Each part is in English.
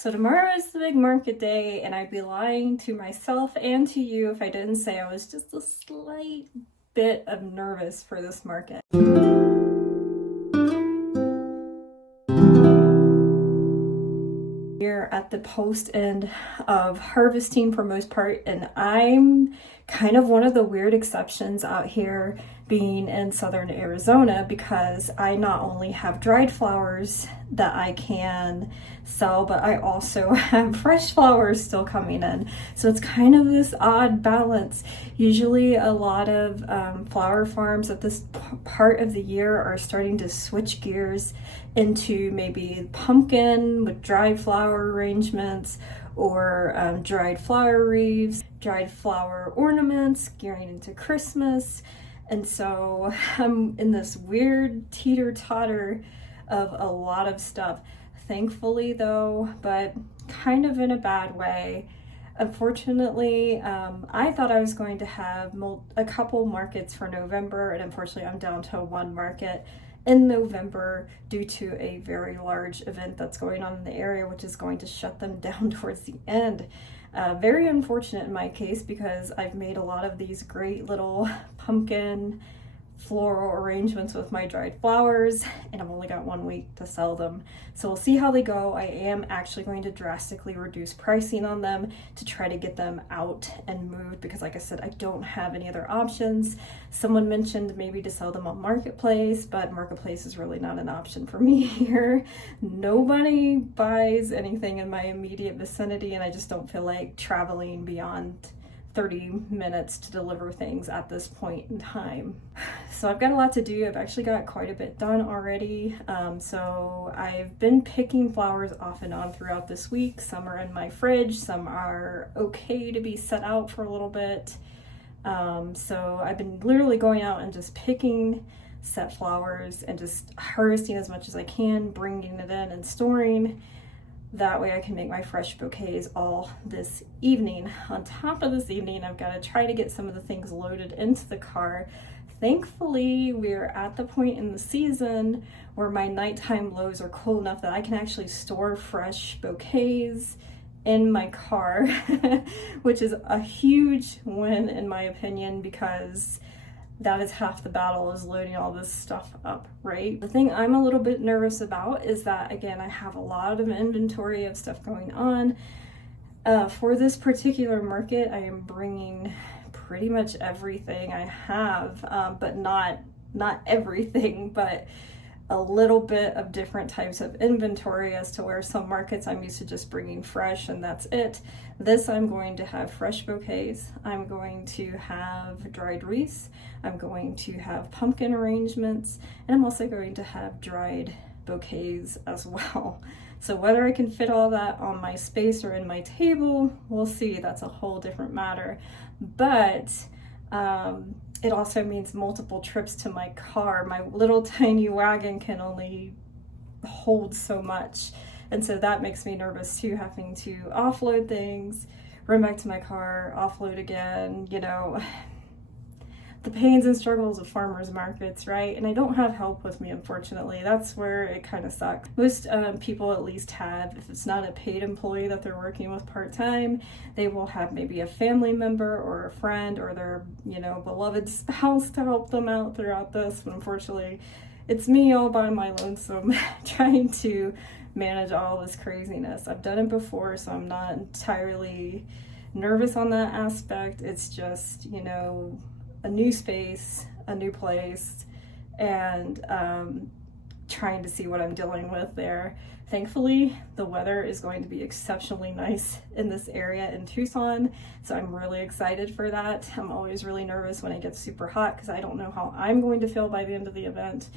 So tomorrow is the big market day, and I'd be lying to myself and to you if I didn't say I was just a slight bit of nervous for this market. We're at the post end of harvesting for most part, and I'm kind of one of the weird exceptions out here being in southern Arizona because I not only have dried flowers that I can sell, but I also have fresh flowers still coming in. So it's kind of this odd balance. Usually a lot of flower farms at this part of the year are starting to switch gears into maybe pumpkin with dried flower arrangements, or dried flower wreaths, dried flower ornaments, gearing into Christmas. And so I'm in this weird teeter-totter of a lot of stuff. Thankfully though, but kind of in a bad way. Unfortunately, I thought I was going to have a couple markets for November, and unfortunately I'm down to one market in November due to a very large event that's going on in the area, which is going to shut them down towards the end. Very unfortunate in my case because I've made a lot of these great little pumpkin floral arrangements with my dried flowers, and I've only got 1 week to sell them. So we'll see how they go. I am actually going to drastically reduce pricing on them to try to get them out and moved because, like I said, I don't have any other options. Someone mentioned maybe to sell them on Marketplace, but Marketplace is really not an option for me here. Nobody buys anything in my immediate vicinity, and I just don't feel like traveling beyond 30 minutes to deliver things at this point in time. So I've got a lot to do. I've actually got quite a bit done already. So I've been picking flowers off and on throughout this week. Some are in my fridge, some are okay to be set out for a little bit. So I've been literally going out and just picking set flowers and just harvesting as much as I can, bringing it in and storing. That way I can make my fresh bouquets all this evening. On top of this evening, I've got to try to get some of the things loaded into the car. Thankfully, we're at the point in the season where my nighttime lows are cool enough that I can actually store fresh bouquets in my car, which is a huge win in my opinion because that is half the battle, is loading all this stuff up, right? The thing I'm a little bit nervous about is that, again, I have a lot of inventory of stuff going on. For this particular market, I am bringing pretty much everything I have, but not everything, but a little bit of different types of inventory, as to where some markets I'm used to just bringing fresh and that's it. This I'm going to have fresh bouquets, I'm going to have dried wreaths, I'm going to have pumpkin arrangements, and I'm also going to have dried bouquets as well. So whether I can fit all that on my space or in my table, we'll see. That's a whole different matter. But it also means multiple trips to my car. My little tiny wagon can only hold so much. And so that makes me nervous too, having to offload things, run back to my car, offload again, you know, the pains and struggles of farmers markets, right? And I don't have help with me, unfortunately. That's where it kind of sucks. Most people at least have, if it's not a paid employee that they're working with part-time, they will have maybe a family member or a friend or their, you know, beloved spouse to help them out throughout this. But unfortunately, it's me all by my lonesome trying to manage all this craziness. I've done it before, so I'm not entirely nervous on that aspect. It's just, you know, a new space, a new place, and trying to see what I'm dealing with there. Thankfully, the weather is going to be exceptionally nice in this area in Tucson, so I'm really excited for that. I'm always really nervous when it gets super hot because I don't know how I'm going to feel by the end of the event.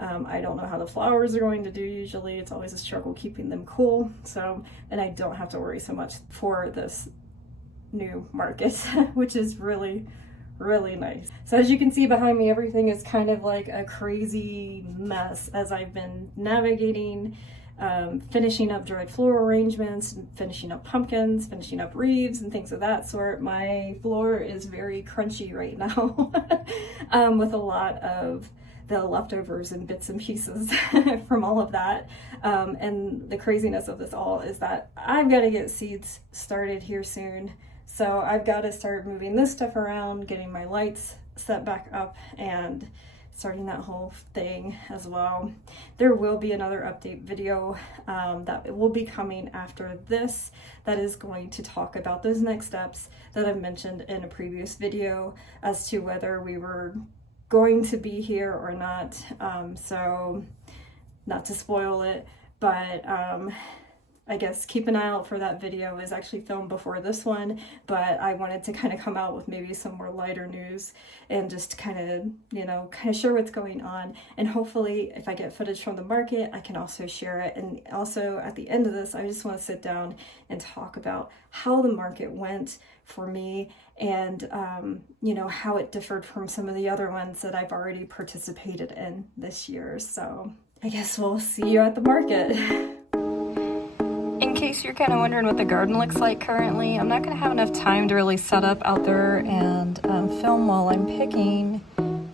I don't know how the flowers are going to do usually. It's always a struggle keeping them cool. So, and I don't have to worry so much for this new market, which is really nice. So as you can see behind me, everything is kind of like a crazy mess as I've been navigating, finishing up dried floral arrangements, finishing up pumpkins, finishing up wreaths and things of that sort. My floor is very crunchy right now with a lot of the leftovers and bits and pieces from all of that. And the craziness of this all is that I've got to get seeds started here soon. So I've got to start moving this stuff around, getting my lights set back up, and starting that whole thing as well. There will be another update video that will be coming after this that is going to talk about those next steps that I've mentioned in a previous video as to whether we were going to be here or not. So not to spoil it, but I guess keep an eye out for that video. It was actually filmed before this one, but I wanted to kind of come out with maybe some more lighter news and just kind of share what's going on. And hopefully if I get footage from the market, I can also share it. And also at the end of this, I just want to sit down and talk about how the market went for me and, how it differed from some of the other ones that I've already participated in this year. So I guess we'll see you at the market. In case you're kind of wondering what the garden looks like currently, I'm not going to have enough time to really set up out there and film while I'm picking,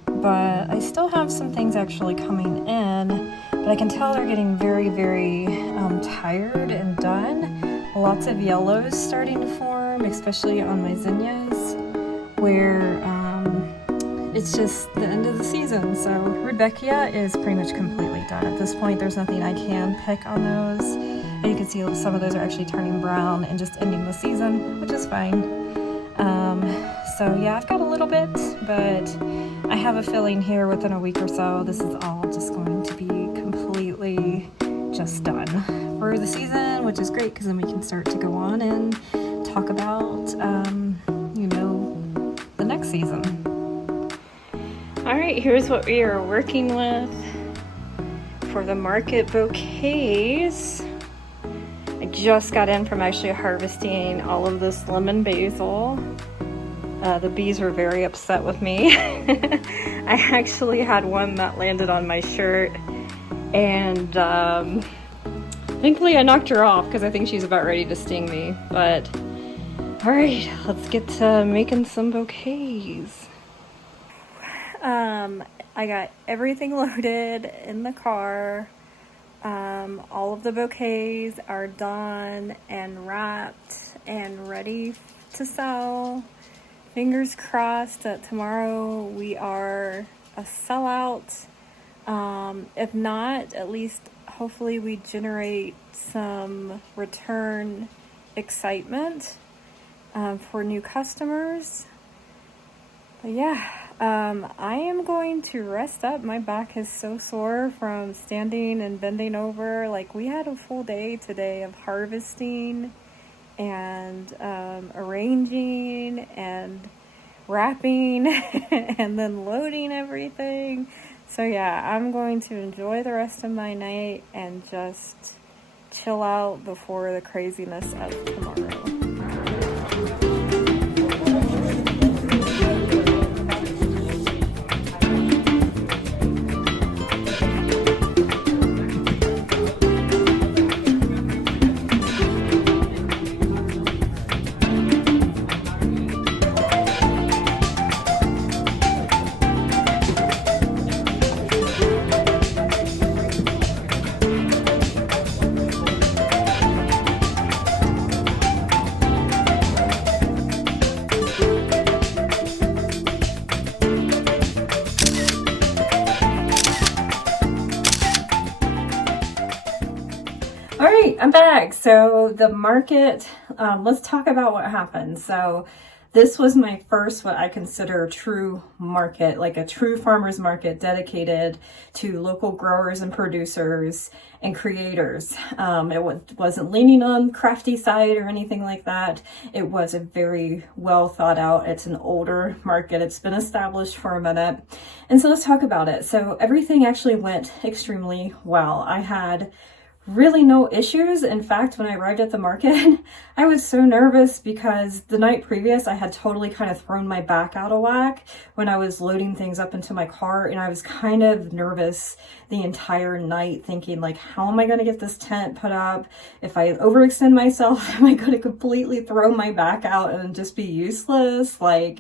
but I still have some things actually coming in, but I can tell they're getting very, very tired and done. Lots of yellows starting to form, especially on my zinnias, where it's just the end of the season. So Rudbeckia is pretty much completely done. At this point, there's nothing I can pick on those. And you can see some of those are actually turning brown and just ending the season, which is fine. So yeah, I've got a little bit, but I have a feeling here within a week or so, this is all just going to be completely just done for the season, which is great because then we can start to go on and talk about, the next season. All right, here's what we are working with for the market bouquets. I just got in from actually harvesting all of this lemon basil. The bees were very upset with me. I actually had one that landed on my shirt, and thankfully I knocked her off because I think she's about ready to sting me. But all right, let's get to making some bouquets. I got everything loaded in the car. All of the bouquets are done and wrapped and ready to sell. Fingers crossed that tomorrow we are a sellout. If not, at least hopefully we generate some return excitement for new customers. But yeah, I am going to rest up. My back is so sore from standing and bending over. Like, we had a full day today of harvesting and arranging and wrapping and then loading everything. So yeah, I'm going to enjoy the rest of my night and just chill out before the craziness of tomorrow. All right, I'm back. So the market, let's talk about what happened. So this was my first, what I consider a true market, like a true farmer's market dedicated to local growers and producers and creators. It wasn't leaning on crafty side or anything like that. It was a very well thought out, it's an older market. It's been established for a minute. And so let's talk about it. So everything actually went extremely well. I had really no issues. In fact, when I arrived at the market, I was so nervous because the night previous I had totally kind of thrown my back out of whack when I was loading things up into my car, and I was kind of nervous the entire night thinking, like, how am I going to get this tent put up? If I overextend myself, am I going to completely throw my back out and just be useless? Like,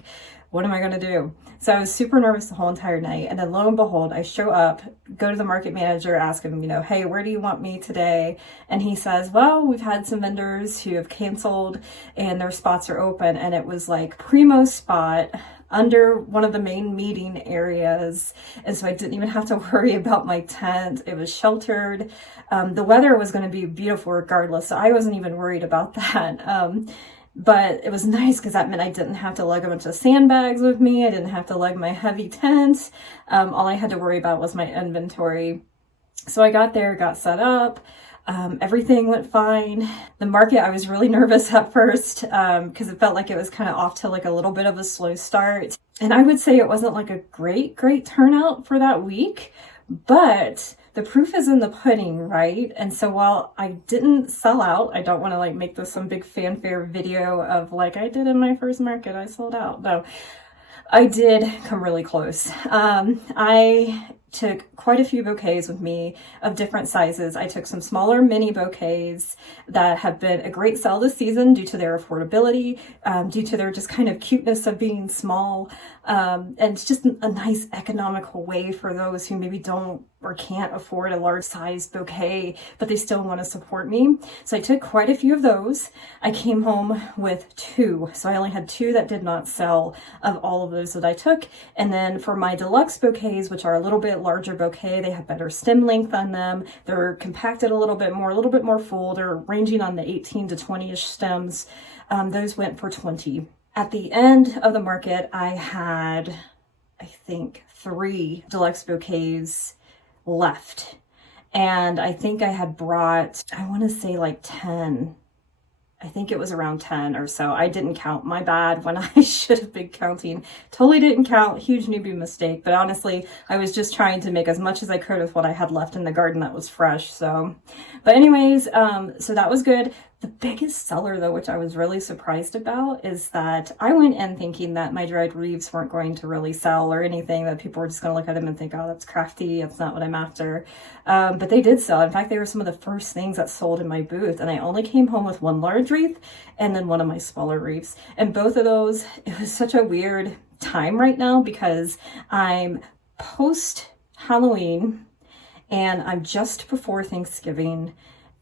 what am I going to do? So I was super nervous the whole entire night. And then lo and behold, I show up, go to the market manager, ask him, hey, where do you want me today? And he says, well, we've had some vendors who have canceled and their spots are open. And it was like primo spot under one of the main meeting areas. And so I didn't even have to worry about my tent. It was sheltered. The weather was going to be beautiful regardless. So I wasn't even worried about that. But it was nice because that meant I didn't have to lug a bunch of sandbags with me. I didn't have to lug my heavy tent. All I had to worry about was my inventory. So I got there, got set up. Everything went fine. The market, I was really nervous at first because it felt like it was kind of off to like a little bit of a slow start. And I would say it wasn't like a great turnout for that week, but the proof is in the pudding, right? And so while I didn't sell out, I don't want to like make this some big fanfare video of like I did in my first market, I sold out. No, I did come really close. I took quite a few bouquets with me of different sizes. I took some smaller mini bouquets that have been a great sell this season due to their affordability, due to their just kind of cuteness of being small. And it's just a nice economical way for those who maybe don't or can't afford a large sized bouquet, but they still want to support me. So I took quite a few of those. I came home with 2. So I only had 2 that did not sell of all of those that I took. And then for my deluxe bouquets, which are a little bit larger bouquet, they have better stem length on them. They're compacted a little bit more full. They're ranging on the 18 to 20-ish stems. Those went for 20. At the end of the market, I had, I think, 3 deluxe bouquets left. And I think I had brought, I want to say like 10. I think it was around 10 or so. I didn't count. My bad when I should have been counting. Totally didn't count. Huge newbie mistake. But honestly, I was just trying to make as much as I could with what I had left in the garden that was fresh. So, but anyways, so that was good. The biggest seller though, which I was really surprised about, is that I went in thinking that my dried leaves weren't going to really sell or anything, that people were just going to look at them and think, oh, that's crafty. That's not what I'm after. But they did sell. In fact, they were some of the first things that sold in my booth. And I only came home with 1 large wreath and then one of my smaller wreaths. And both of those, it was such a weird time right now because I'm post Halloween and I'm just before Thanksgiving.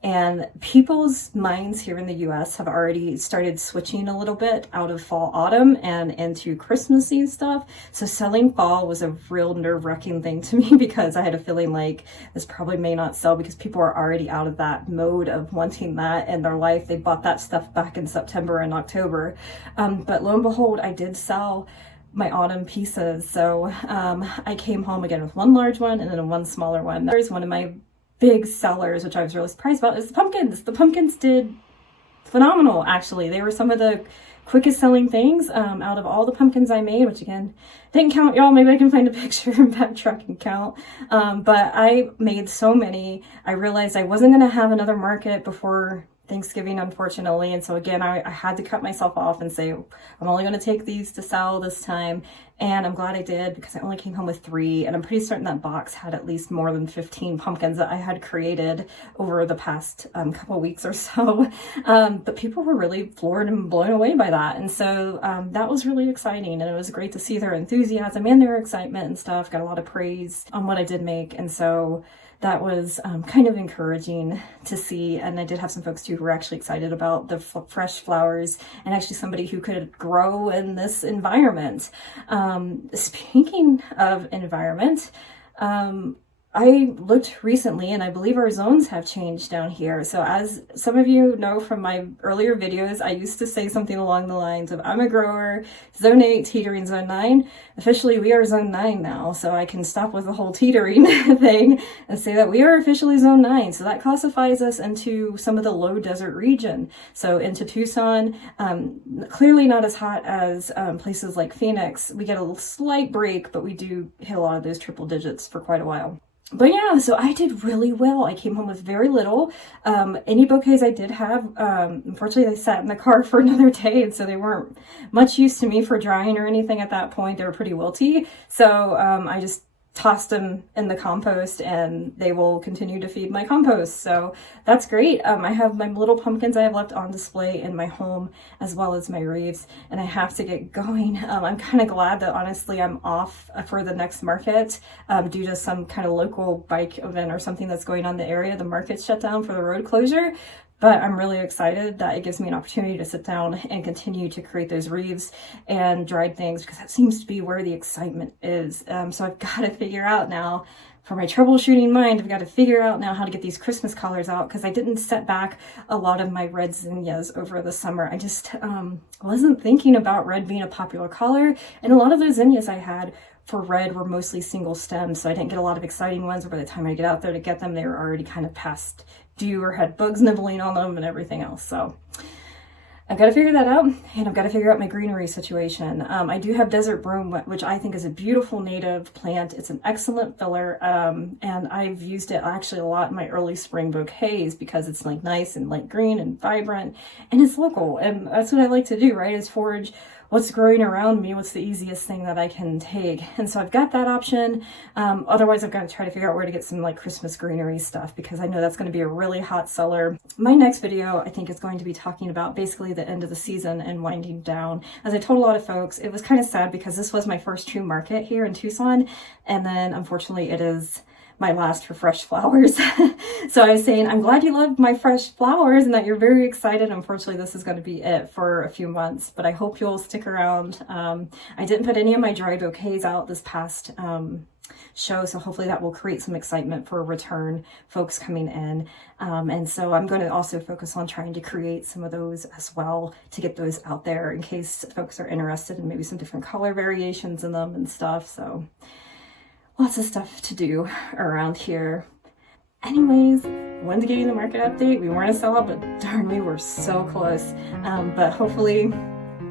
And people's minds here in the US have already started switching a little bit out of fall, autumn and into Christmassy stuff. So selling fall was a real nerve-wracking thing to me because I had a feeling like this probably may not sell because people are already out of that mode of wanting that in their life. They bought that stuff back in September and October. But lo and behold, I did sell my autumn pieces. So I came home again with 1 large one and then 1 smaller one. There's one of my big sellers, which I was really surprised about, is the pumpkins. The pumpkins did phenomenal, actually. They were some of the quickest selling things out of all the pumpkins I made, which again, didn't count, y'all. Maybe I can find a picture and backtrack and count. But I made so many. I realized I wasn't going to have another market before Thanksgiving, unfortunately. And so again, I had to cut myself off and say, I'm only going to take these to sell this time. And I'm glad I did because I only came home with 3. And I'm pretty certain that box had at least more than 15 pumpkins that I had created over the past couple weeks or so. But people were really floored and blown away by that. And so that was really exciting. And it was great to see their enthusiasm and their excitement and stuff. Got a lot of praise on what I did make. And so that was kind of encouraging to see. And I did have some folks too who were actually excited about the fresh flowers and actually somebody who could grow in this environment. Speaking of environment, I looked recently and I believe our zones have changed down here. So as some of you know from my earlier videos, I used to say something along the lines of I'm a grower, zone 8, teetering zone 9. Officially, we are zone 9 now. So I can stop with the whole teetering thing and say that we are officially zone 9. So that classifies us into some of the low desert region. So into Tucson, clearly not as hot as places like Phoenix. We get a slight break, but we do hit a lot of those triple digits for quite a while. But yeah, so I did really well. I came home with very little. Any bouquets I did have, unfortunately, they sat in the car for another day, and so they weren't much use to me for drying or anything at that point. They were pretty wilty. So I just tossed them in the compost and they will continue to feed my compost. So that's great. I have my little pumpkins I have left on display in my home as well as my wreaths, and I have to get going. I'm kind of glad that honestly I'm off for the next market due to some kind of local bike event or something that's going on in the area. The market's shut down for the road closure. But I'm really excited that it gives me an opportunity to sit down and continue to create those wreaths and dried things, because that seems to be where the excitement is. So I've got to figure out now, for my troubleshooting mind, I've got to figure out now how to get these Christmas colors out, because I didn't set back a lot of my red zinnias over the summer. I just wasn't thinking about red being a popular color, and a lot of those zinnias I had for red were mostly single stems, so I didn't get a lot of exciting ones. By the time I get out there to get them, they were already kind of past due or had bugs nibbling on them and everything else. So I've got to figure that out, and I've got to figure out my greenery situation. I do have desert broom, which I think is a beautiful native plant. It's an excellent filler, and I've used it actually a lot in my early spring bouquets because it's like nice and light green and vibrant, and it's local. And that's what I like to do, right? Is forage what's growing around me, what's the easiest thing that I can take. And so I've got that option. Otherwise, I've got to try to figure out where to get some like Christmas greenery stuff, because I know that's going to be a really hot seller. My next video, I think, is going to be talking about basically the end of the season and winding down. As I told a lot of folks, it was kind of sad because this was my first true market here in Tucson. And then unfortunately it is my last for fresh flowers. So I was saying, I'm glad you love my fresh flowers and that you're very excited. Unfortunately, this is going to be it for a few months, but I hope you'll stick around. I didn't put any of my dry bouquets out this past show, so hopefully that will create some excitement for return folks coming in. And so I'm going to also focus on trying to create some of those as well to get those out there in case folks are interested in maybe some different color variations in them and stuff. So lots of stuff to do around here. Anyways, wanted to give you the market update. We weren't a sellout, but darn, we were so close. But hopefully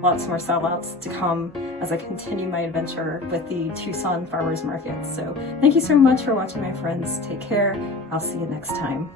lots more sellouts to come as I continue my adventure with the Tucson Farmers Market. So thank you so much for watching, my friends. Take care. I'll see you next time.